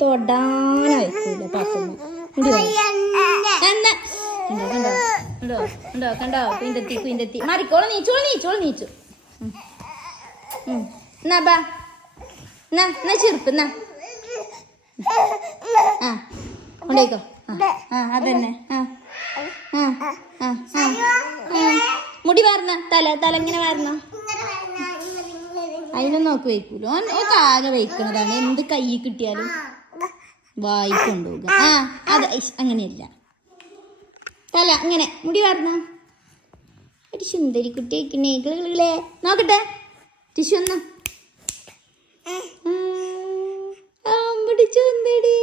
തൊടാനായിക്കൂല പാപ്പമ്മ. മുടി കണ്ടോ കണ്ടോ കുയിന്തെത്തി മാറിക്കോളെ നീച്ചു എന്നാ ബാ എന്നാ ചെറുപ്പ് എന്നാ ആ കൊണ്ടേക്കോ. അതന്നെ മുടി വാർന്ന തല ഇങ്ങനെ വാർന്ന അതിനൊന്നും നോക്കി വയ്ക്കൂലോ. ഓക്ക് ആകെ വയ്ക്കണതാണ് എന്ത് കൈ കിട്ടിയാലും വായി കൊണ്ടുപോകുക. അത് അങ്ങനെയല്ല, തല ഇങ്ങനെ മുടി വാർന്ന ഒരു സുന്ദരി കുട്ടി വയ്ക്കണേ. കിളികളെ നോക്കട്ടെ ടിഷ്യൂ ഒന്ന്. സുന്ദരി